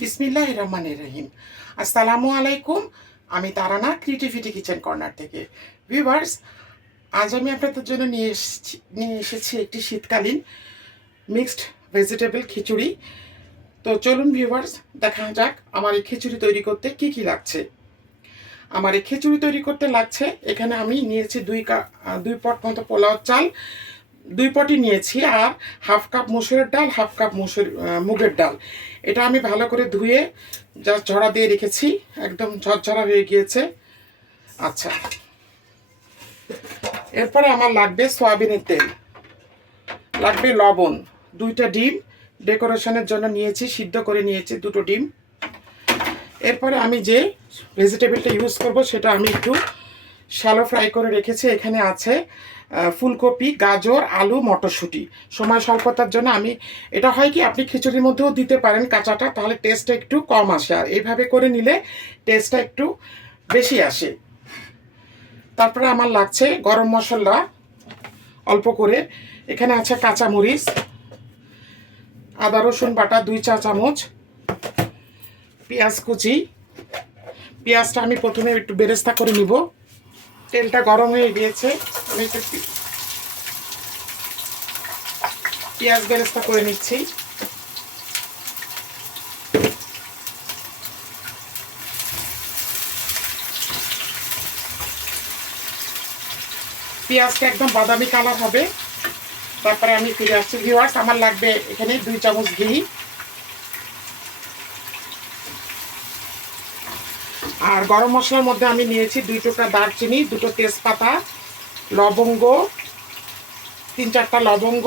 বিসমিল্লাহ রহমান রহিম। আসসালামু আলাইকুম, আমি তারানা ক্রিয়েটিভিটি কিচেন কর্নার থেকে। ভিউয়ার্স, আজ আমি আপনাদের জন্য নিয়ে এসেছি নিয়ে এসেছি একটি শীতকালীন মিক্সড ভেজিটেবল খিচুড়ি। তো চলুন ভিউয়ার্স, দেখা যাক আমার এই খিচুড়ি তৈরি করতে কি কি লাগছে। আমার এই খিচুড়ি তৈরি করতে লাগছে, এখানে আমি নিয়েছি দুই কা, দুই পট মতো পোলাও চাল দুই পটি নিয়েছি আর হাফ কাপ মুসুরের ডাল, হাফ কাপ মুসুর মুগের ডাল। এটা আমি ভালো করে ধুয়ে যা ঝরা দিয়ে রেখেছি। একদম ঝরঝরা হয়ে গিয়েছে। আচ্ছা। এরপরে আমার লাগবে সয়াবিনের তেল। লাগবে লবণ। দুইটা ডিম ডেকোরেশনের জন্য নিয়েছি, সিদ্ধ করে নিয়েছি দুটো ডিম। এরপরে আমি যে ভেজিটেবলটা ইউজ করব সেটা আমি একটু শ্যালো ফ্রাই করে রেখেছি, এখানে আছে ফুলকপি, গাজর, আলু, মটরশুঁটি। সময় স্বল্পতার জন্য আমি, এটা হয় কি, আপনি খিচুড়ির মধ্যেও দিতে পারেন কাঁচাটা, তাহলে টেস্টটা একটু কম আসে। আর এইভাবে করে নিলে টেস্টটা একটু বেশি আসে। তারপরে আমার লাগছে গরম মশলা, অল্প করে। এখানে আছে কাঁচামরিচ, আদা, রসুন বাটা, দুই চা চামচ, পেঁয়াজ কুচি। পেঁয়াজটা আমি প্রথমে একটু বেরেস্তা করে নিব। তেলটা গরম হয়ে গিয়েছে। আমি একটু পেঁয়াজ বেরেস্তা করে নিচ্ছি। পেঁয়াজটা একদম বাদামি কালার হবে। তারপরে আমি ফিরে আসছি। ভিউয়ার্স আমার লাগবে এখানে দুই চামচ ঘি। আর গরম মশলার মধ্যে আমি নিয়েছি দুই টুকরা দারচিনি, দুটো তেজপাতা, লবঙ্গ, তিন চারটা লবঙ্গ,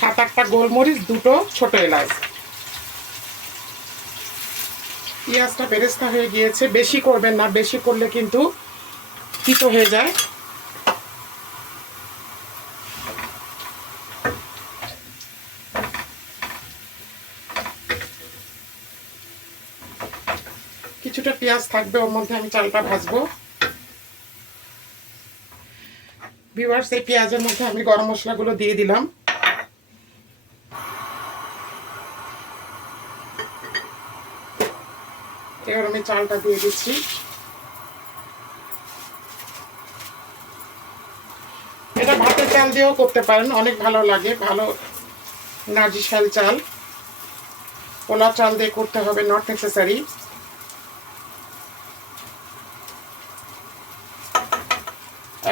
সাত আটটা গোলমরিচ, দুটো ছোট এলাচ। পেঁয়াজটা বেরেস্তা হয়ে গিয়েছে। বেশি করবেন না, বেশি করলে কিন্তু তিতো হয়ে যায়। পেঁয়াজ থাকবে, ওর মধ্যে আমি চালটা ভাজবো। ভিউয়ার্স এই পেঁয়াজের মধ্যে আমি গরম মশলাগুলো দিয়ে দিলাম। এবার আমি চালটা দিয়ে দিচ্ছি। এটা ভাতের চাল দিয়েও করতে পারেন, অনেক ভালো লাগে, ভালো নাজিশাল চাল। পোলা চাল দিয়ে করতে হবে নট নেসেসারি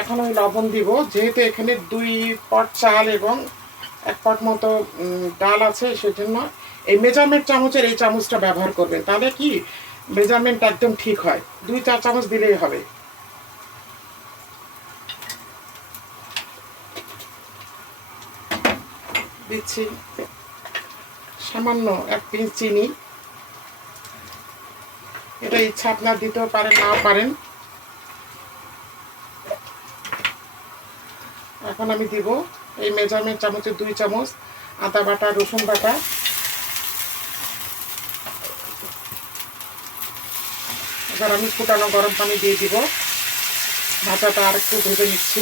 এখন আমি লবণ দিব, যেহেতু এখানে দুই পট চাল এবং এক পট মতো ডাল আছে, সেজন্য এই মেজারমেন্ট চামচের এই চামচটা ব্যবহার করবেন। তাহলে কি? মেজারমেন্ট একদম ঠিক হয়। দুই চার চামচ দিলেই হবে। দিচ্ছি। সামান্য এক পিঞ্চ চিনি। এটা ইচ্ছা আপনার দিতেও পারেন নাও পারেন। এখন আমি দিব এই মেজারমেন্ট চামচের দুই চামচ আদা বাটা, রসুন বাটা। এবার আমি ফুটানো গরম পানি দিয়ে দিব। ভাজাটা আর একটু ভেজে নিচ্ছি।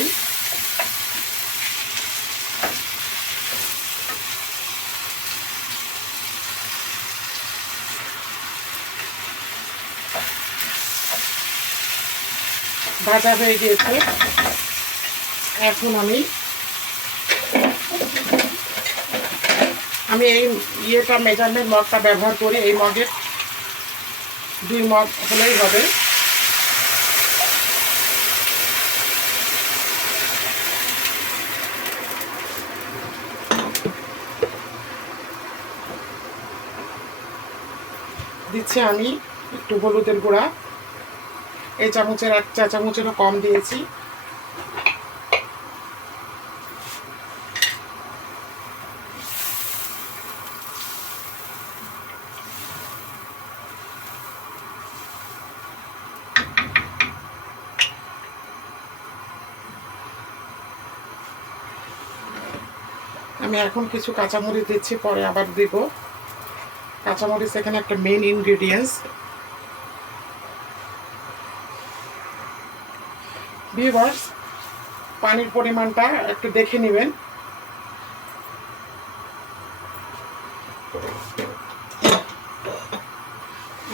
ভাজা হয়ে গিয়েছে। এখন আমি আমি এই ইয়েটা, মেজারমেন্ট মগটা ব্যবহার করি, এই মগের দুই মগ হলেই হবে। দিচ্ছি আমি একটু হলুদের গুঁড়া। এই চামচের এক চা চামচেরও কম দিয়েছি। আমি এখন কিছু কাঁচামরিচ দিচ্ছি, পরে আবার দিব। কাঁচামরিচ এখানে একটা মেন ইনগ্রেডিয়েন্টস ভিউয়ার্স পানির পরিমাণটা একটু দেখে নেবেন।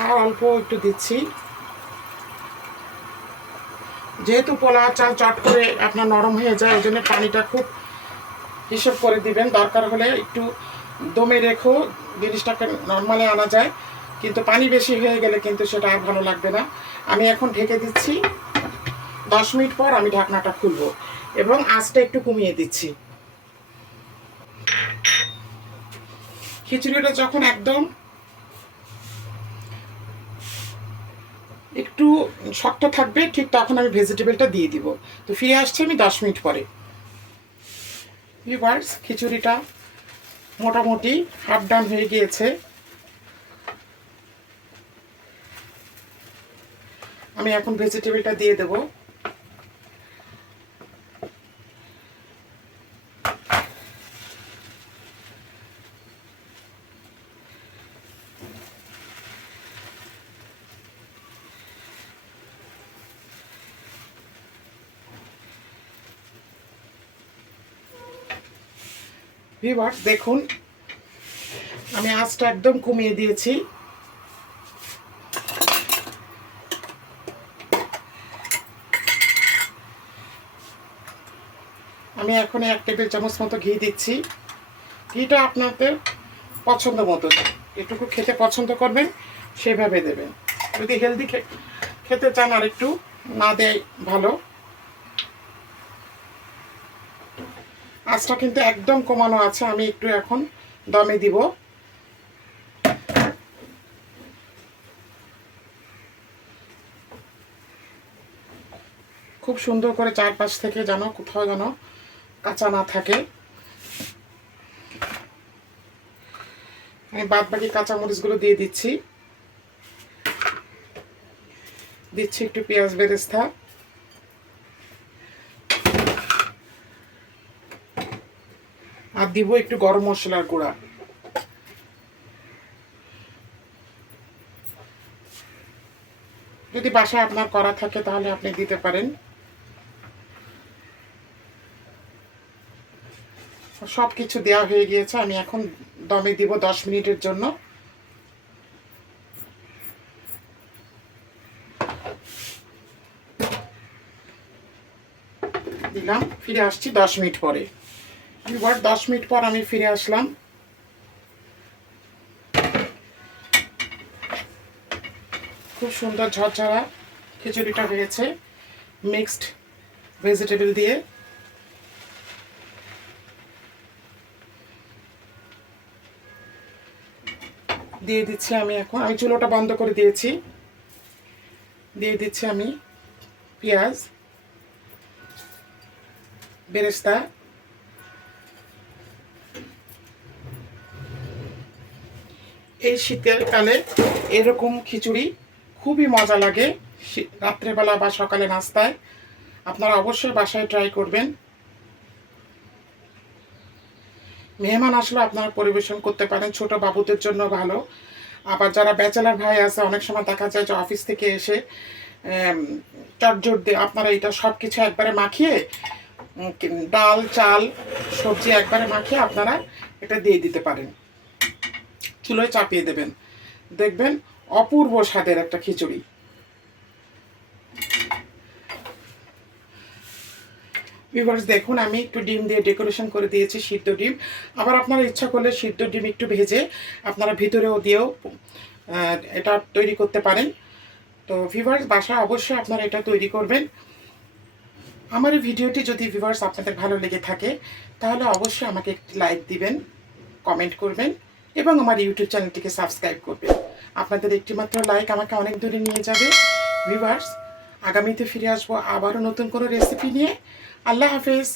আর অল্প একটু দিচ্ছি। যেহেতু পোলা চাল চট করে আপনার নরম হয়ে যায়, ওই জন্য পানিটা খুব হিসেব করে দিবেন। দরকার হলে একটু দমে রেখো, জিনিসটাকে নর্মালে আনা যায়। কিন্তু পানি বেশি হয়ে গেলে কিন্তু সেটা আর ভালো লাগবে না। আমি এখন ঢেকে দিচ্ছি। দশ মিনিট পর আমি ঢাকনাটা খুলবো এবং আঁচটা একটু কমিয়ে দিচ্ছি। খিচুড়িটা যখন একদম একটু শক্ত থাকবে, ঠিক তখন আমি ভেজিটেবলটা দিয়ে দিব। তো ফিরে আসছি আমি দশ মিনিট পরে। ভিউয়ার্স খিচুড়িটা মোটামুটি হাফ ডান হয়ে গিয়েছে। আমি এখন ভেজিটেবিলটা দিয়ে দেব। ভিউয়ার্স দেখুন, আমি আঁচটা একদম কমিয়ে দিয়েছি। আমি এখন এক টেবিল চামচ মতো ঘি দিচ্ছি। ঘিটা আপনাদের পছন্দ মতো। এটুকু খেতে পছন্দ করবেন, সেভাবে দেবেন। যদি হেলদি খেতে চান আর একটু না দেয় ভালো। আঁচটা কিন্তু একদম কমানো আছে, আমি একটু এখন দমে দিব। খুব সুন্দর করে চারপাশ থেকে যেন কোথাও যেন কাঁচা না থাকে। আমি বাদ বাকি কাঁচামরিচগুলো দিয়ে দিচ্ছি। দিচ্ছি একটু পেঁয়াজ বেরেস্তা। দিব একটু গরম মশলার গুঁড়া। যদি বাসায় আপনার করা থাকে তাহলে আপনি দিতে পারেন। সব কিছু দেওয়া হয়ে গিয়েছে, আমি এখন দমে দিব দশ মিনিটের জন্য। দিলাম, ফিরে আসছি দশ মিনিট পরে। এবার দশ মিনিট পর আমি ফিরে আসলাম। খুব সুন্দর ঝরঝরা খিচুড়িটা হয়েছে মিক্সড ভেজিটেবল দিয়ে। দিয়ে দিচ্ছি আমি এখন, আমি চুলোটা বন্ধ করে দিয়েছি। দিয়ে দিচ্ছি আমি পেঁয়াজ, বেরেস্তা এই শীতের কালে এরকম খিচুড়ি খুবই মজা লাগে। রাত্রেবেলা বা সকালে নাস্তায়। আপনারা অবশ্যই বাসায় ট্রাই করবেন। মেহমান আসলে আপনারা পরিবেশন করতে পারেন, ছোট বাবুদের জন্য ভালো। আবার যারা ব্যাচেলার ভাই আছে, অনেক সময় দেখা যায় যে অফিস থেকে এসে চটজট দিয়ে আপনারা এটা সব কিছু একবারে মাখিয়ে ডাল, চাল, সবজি একবারে মাখিয়ে আপনারা এটা দিয়ে দিতে পারেন। চুলোয় চাপিয়ে দেবেন। দেখবেন অপূর্ব স্বাদের একটা খিচুড়ি। ভিউয়ার্স দেখুন, আমি একটু ডিম দিয়ে ডেকোরেশন করে দিয়েছি, সিদ্ধ ডিম। আবার আপনারা ইচ্ছা করলে সিদ্ধ ডিম একটু ভেজে আপনারা ভিতরেও দিয়েও এটা তৈরি করতে পারেন। তো ভিউয়ার্স বাসায় অবশ্যই আপনারা এটা তৈরি করবেন। আমার এই ভিডিওটি যদি ভিউয়ার্স আপনাদের ভালো লেগে থাকে, তাহলে অবশ্যই আমাকে একটি লাইক দিবেন কমেন্ট করবেন। এবং আমার ইউটিউব চ্যানেলটিকে সাবস্ক্রাইব করবে। আপনাদের একটিমাত্র লাইক আমাকে অনেক দূরে নিয়ে যাবে। ভিউয়ার্স আগামীতে ফিরে আসব আবারও নতুন কোনো রেসিপি নিয়ে। আল্লাহ হাফেজ।